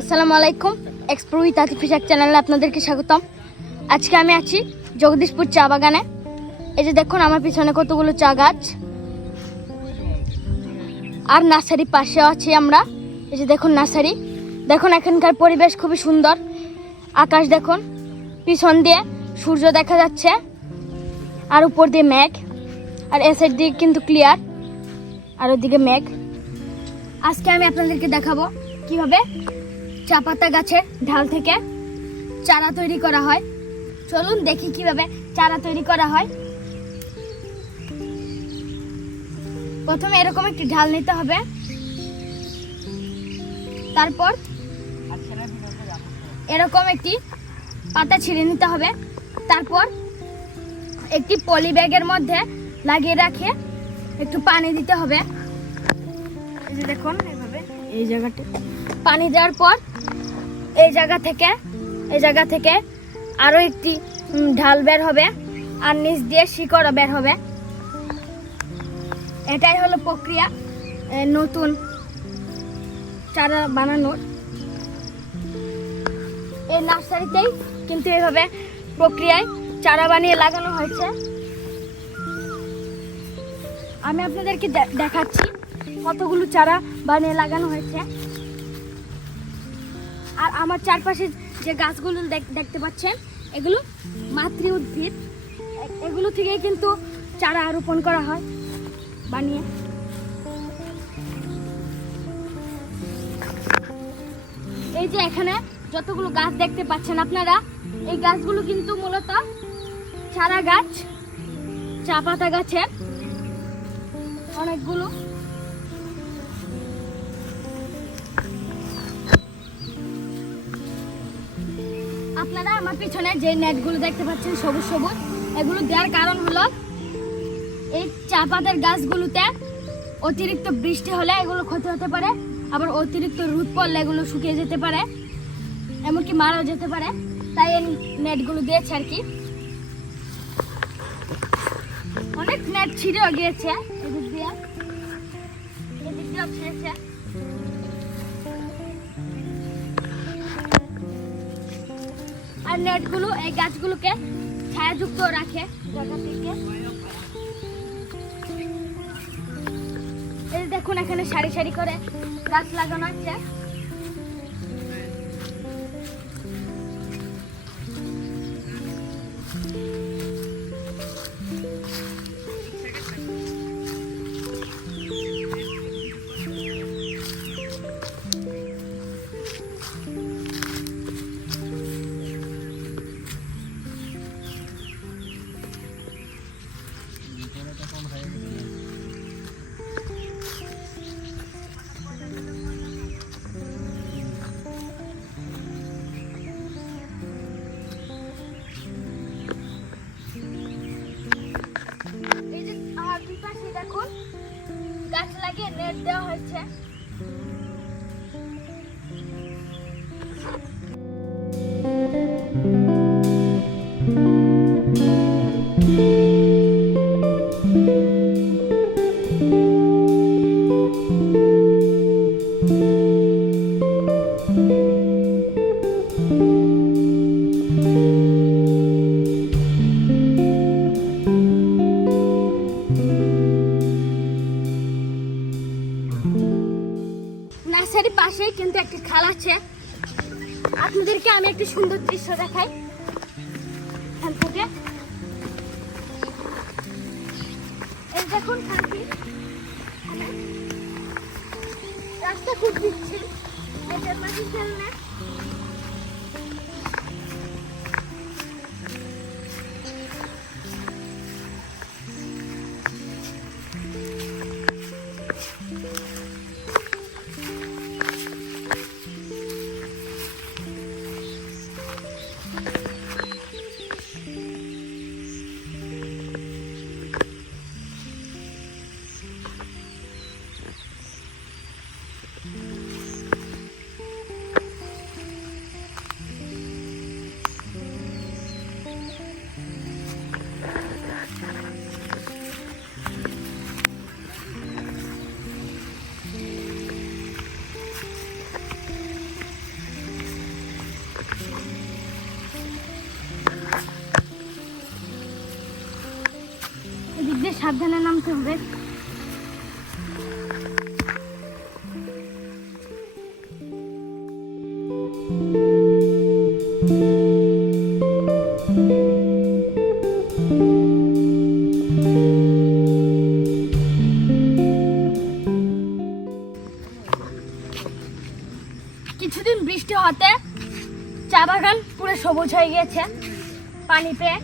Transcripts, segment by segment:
আসসালামু আলাইকুম এক্সপ্লো উইথ আতিফিসাক চ্যানেলে আপনাদেরকে স্বাগতম। আজকে আমি আছি জগদীশপুর চা বাগানে। এই যে দেখুন, আমার পিছনে কতগুলো চা গাছ। আর নার্সারি পাশেও আছি আমরা। এই যে দেখুন নার্সারি। দেখুন, এখানকার পরিবেশ খুবই সুন্দর। আকাশ দেখুন, পিছন দিয়ে সূর্য দেখা যাচ্ছে। আর উপর দিয়ে মেঘ। আর এ সাইড দিয়ে কিন্তু ক্লিয়ার আর ওদিকে মেঘ। আজকে আমি আপনাদেরকে দেখাবো কীভাবে চা পাতা গাছের ঢাল থেকে চারা তৈরি করা হয়। চলুন দেখি কীভাবে চারা তৈরি করা হয়। প্রথমে এরকম একটি ঢাল নিতে হবে। তারপর এরকম একটি পাতা ছিঁড়ে নিতে হবে। তারপর একটি পলি ব্যাগের মধ্যে লাগিয়ে রাখে একটু পানি দিতে হবে। এই যে দেখুন এইভাবে। এই জায়গাটা পানি দেওয়ার পর এই জায়গা থেকে, এই জায়গা থেকে আরও একটি ঢাল বের হবে আর নিচ দিয়ে শিকড় বের হবে। এটাই হলো প্রক্রিয়া নতুন চারা বানানোর। এই নার্সারিতেই কিন্তু এভাবে প্রক্রিয়ায় চারা বানিয়ে লাগানো হয়েছে। আমি আপনাদেরকে দেখাচ্ছি কতগুলো চারা বানিয়ে লাগানো হয়েছে। আর আমার চারপাশে যে গাছগুলো দেখ- দেখতে পাচ্ছেন, এগুলো মাতৃ উদ্ভিদ। এগুলো থেকেই কিন্তু চারা রোপণ করা হয় বানিয়ে। এই যে এখানে যতগুলো গাছ দেখতে পাচ্ছেন আপনারা, এই গাছগুলো কিন্তু মূলত চারা গাছ, চা পাতা গাছের অনেকগুলো। আপনারা আমার পিছনে যে নেটগুলো দেখতে পাচ্ছেন, সবুজ সবুজ, এগুলো দেওয়ার কারণ হলো এই চা পাতার গাছগুলোতে অতিরিক্ত বৃষ্টি হলে এগুলো ক্ষতি হতে পারে, আবার অতিরিক্ত রোদ পড়লে এগুলো শুকিয়ে যেতে পারে, এমনকি মারাও যেতে পারে। তাই এই নেটগুলো দিয়েছে আর কি। অনেক নেট ছিঁড়েও গিয়েছে, এদিক দিয়ে, এদিক দিয়েও ছিঁড়েছে। আর নেটগুলো, এই গাছগুলোকে ছায়াযুক্ত রাখে জায়গা থেকে। দেখুন, এখানে সারি সারি করে গাছ লাগানো আছে। দেওয়া হয়েছে কিন্তু একটি খাল আছে। আপনাদেরকে আমি একটি সুন্দর দৃশ্য দেখাই। দেখুন রাস্তা খুব দিচ্ছে এটার মাঝে ফেলনা নামতে হবে। কিছুদিন বৃষ্টি হতে চা বাগান পুরো সবুজ হয়ে গিয়েছে পানি পেয়ে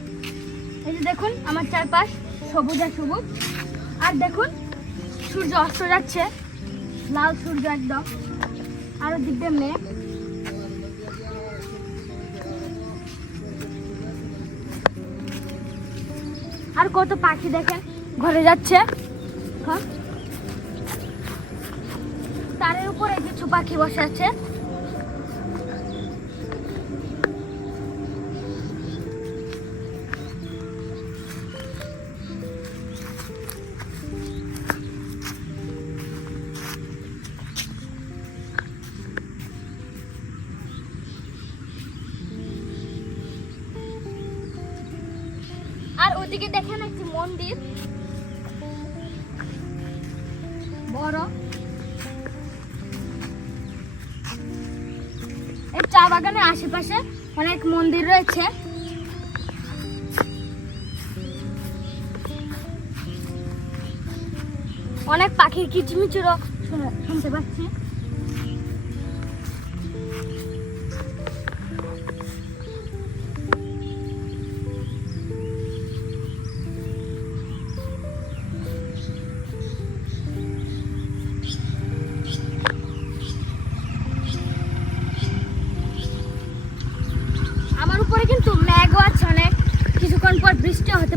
এই যে দেখুন, আমার চারপাশ সবুজ আর সবুজ। আর দেখুন, সূর্য অস্ত যাচ্ছে। লাল সূর্য একদম। আর দিক দিয়ে মেঘ। আর কত পাখি দেখেন, ঘরে যাচ্ছে। হ্যাঁ? তারের উপরে কিছু পাখি বসে আছে। ওদিকে দেখেন একটি মন্দির? বড়। এই চা বাগানের আশেপাশে অনেক মন্দির রয়েছে। অনেক পাখির কিচিমিচিরও শোনা- শুনতে পাচ্ছি।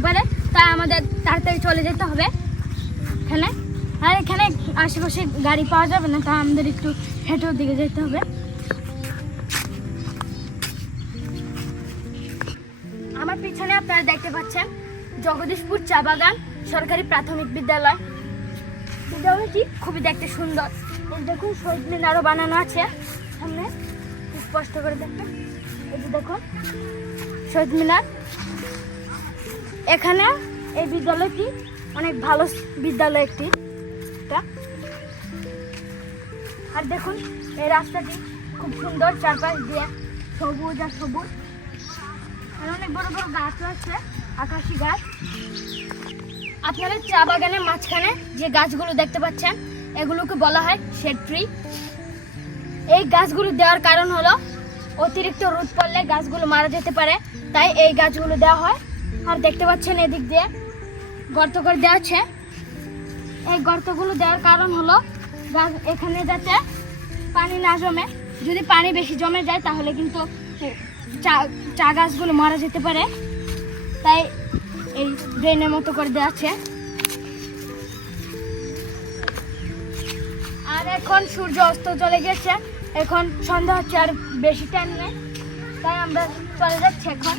পারে, তাই আমাদের তাড়াতাড়ি চলে যেতে হবে। এখানে, আর এখানে আশেপাশে গাড়ি পাওয়া যাবে না, তাই আমাদের একটু হেঁটেও দিকে যেতে হবে। আমার পিছনে আপনারা দেখতে পাচ্ছেন জগদীশপুর চা বাগান, সরকারি প্রাথমিক বিদ্যালয়। বিদ্যালয়টি খুবই দেখতে সুন্দর। দেখুন শহীদ মিনারও বানানো আছে সামনে। স্পষ্ট করে দেখেন। এই যে দেখুন শহীদ মিনার এখানে এই বিদ্যালয়টি অনেক ভালো বিদ্যালয় একটি। আর দেখুন, এই রাস্তাটি খুব সুন্দর, চারপাশ দিয়ে সবুজ আর সবুজ। আর অনেক বড় বড় গাছ আছে, আকাশি গাছ। আপনারা চা বাগানের মাঝখানে যে গাছগুলো দেখতে পাচ্ছেন, এগুলোকে বলা হয় শেড ট্রি। এই গাছগুলো দেওয়ার কারণ হলো, অতিরিক্ত রোদ পড়লে গাছগুলো মারা যেতে পারে। তাই এই গাছগুলো দেওয়া হয়। আর দেখতে পাচ্ছেন এদিক দিয়ে গর্ত করে দেওয়া আছে। এই গর্তগুলো দেওয়ার কারণ হলো গাছ এখানে যাতে পানি না জমে। যদি পানি বেশি জমে যায় তাহলে কিন্তু চা চা গাছগুলো মারা যেতে পারে। তাই এই ড্রেনের মতো করে দেওয়া আছে। আর এখন সূর্য অস্ত চলে গেছে। এখন সন্ধ্যা হচ্ছে আর বেশি টাইম নেই। তাই আমরা চলে যাচ্ছি এখন।